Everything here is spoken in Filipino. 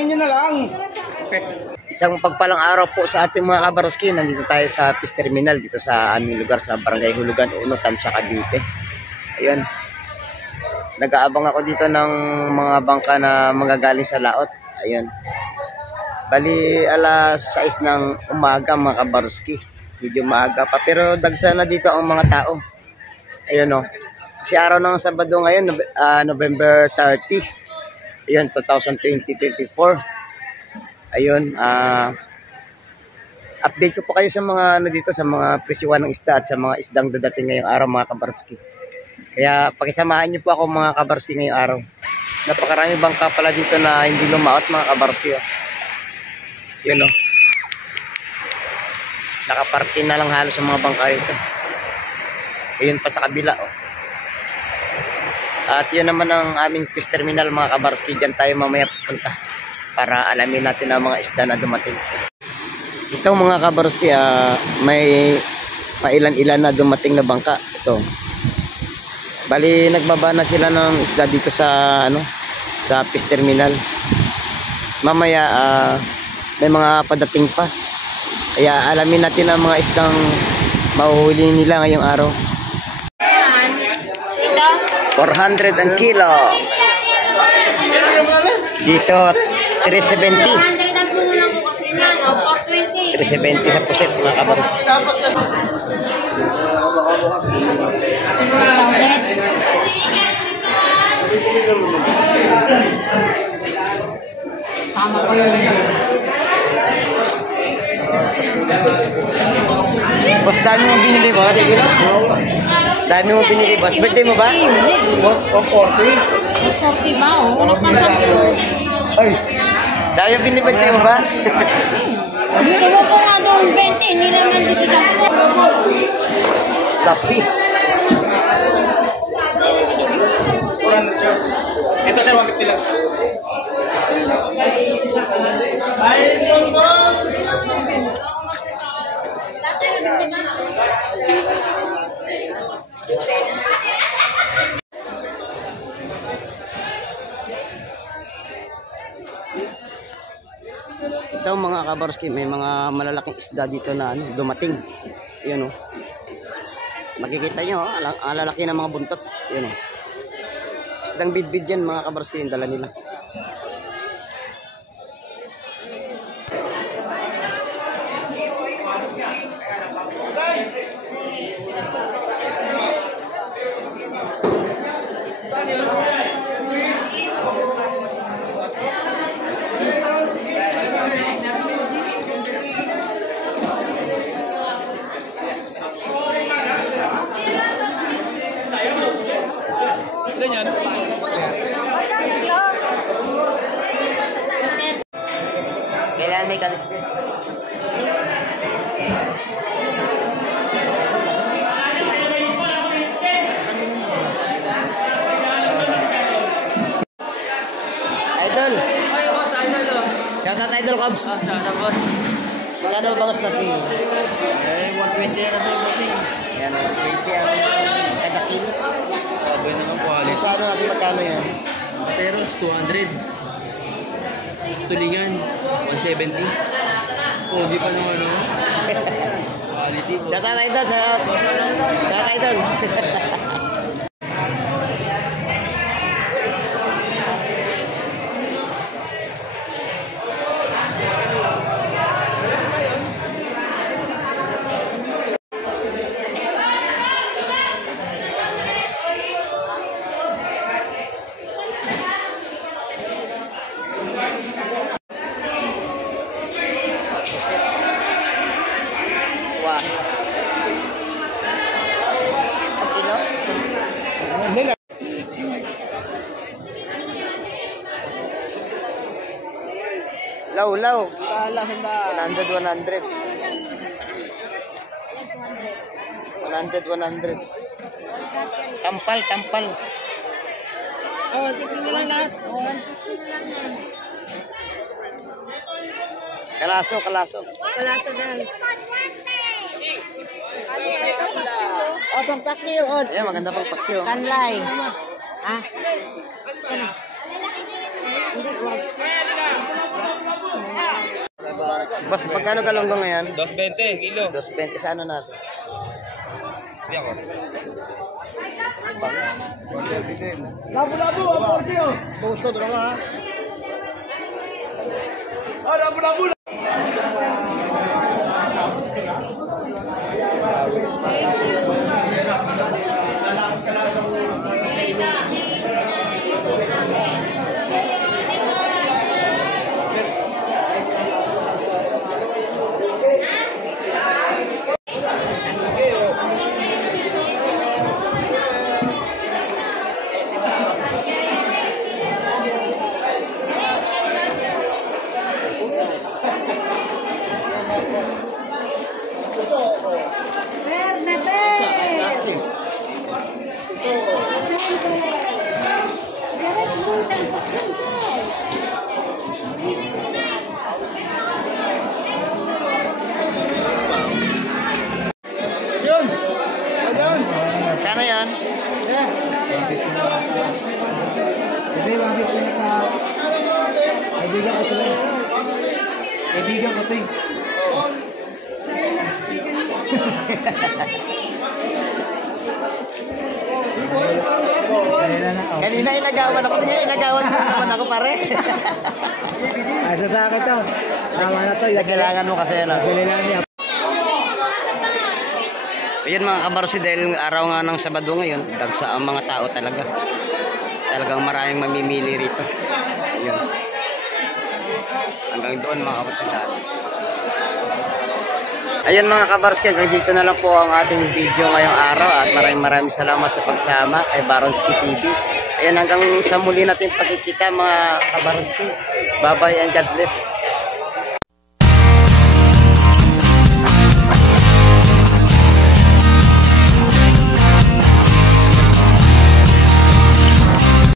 Bilangin nyo na lang. Isang pagpalang araw po sa ating mga kabaroski. Nandito tayo sa Fish Terminal dito sa aming lugar sa Barangay Hulugan, Uno, Tamsa, Cavite. Ayun. Nag-aabang ako dito ng mga bangka na magagaling sa laot. Ayun. Bali alas 6 ng umaga mga kabaroski. Medyo maaga pa pero dagsa na dito ang mga tao. Ayun o. Si araw ng Sabado ngayon, November 30. Ayun, 2024. Ayun, update ko po kayo sa mga ano dito, sa mga presyuhan ng isda at sa mga isdang dadating ngayong araw mga kabarski. Kaya pakisamahan niyo po ako mga kabarski ngayong araw. Napakarami bangka pala dito na hindi lumaot mga kabarski. Oh. Yun oh. Nakaparking na lang halos sa mga bangka dito. Ayun pa sa kabila oh. At yun naman ang aming fish terminal mga kabarski. Diyan tayo mamaya pupunta para alamin natin ang mga isda na dumating. Ito mga kabarski, may mailan-ilan na dumating na bangka. Ito. Bali nagbaba na sila ng isda dito sa ano, sa fish terminal. Mamaya may mga padating pa. Kaya alamin natin ang mga isdang mahuhuli nila ngayong araw. 400 ang kilo. Dito 370. 370 sa puset mga kabaros. Boss, dami mo binili mo? Dami mo binili, boss. Birthday mo ba? 140. 140 ba? Oh, Ay, Dami mo binili, birthday mo ba? biro mo po nga doon 20, hindi naman dito sa Lapis. ito sir, 150 lang. Ay, ito mo! Ito mga kabarski, may mga malalaking isda dito na ano, dumating. Yun oh. Makikita nyo, ang lalaki ng mga buntot. Yun oh. Isdang bidbid yan mga kabarski, yung dala nila. Kailan may kalisbis? Idol! Ay, boss, idol. Shoutout Idol Cubs! Sana, boss. Magkano bangas natin? Eh, 120 na sa'yo, boss. Yan, 20 ang kada kilo. Sabay naman quality. Sa ano natin magkano yan? Materos, 200. Tulingan, 170. Pogi pa naman, no? Quality, boss. Shoutout Idol! Shoutout Idol! Low, low. 100, 100. 100. Tampal, tampal. Oh, titingnan lang lahat. Kalaso, kalaso. Kalaso na. Oh, pampaksiw. Oh. Ayan, maganda pang paksiw. Kanlay. Ha? Boss, pagkano galonggo ngayon? 2.20 kilo. 2.20 sa ano natin? Hindi ako. Labo-labo, ang porti oh. Gusto, dalawa ha? Ah, labo-labo. Yun! Ayun! Kano yan? Kaibigan ko to eh. Kanina inagawan ako. Tingnan, inagawan mo naman ako pare. Asa sa akin to. Tama na to. Kailangan mo kasi ano. Kailangan niya. Ayun mga kabarsi, dahil araw nga ng Sabado ngayon, dagsa ang mga tao talaga. Talagang maraming mamimili rito. Ayun. Hanggang doon mga kapatid. Ayun mga kabarski, hanggang dito na lang po ang ating video ngayong araw at maraming salamat sa pagsama kay Baronski TV. Ayun, hanggang sa muli natin pagkikita mga kabarski. Bye bye and God bless.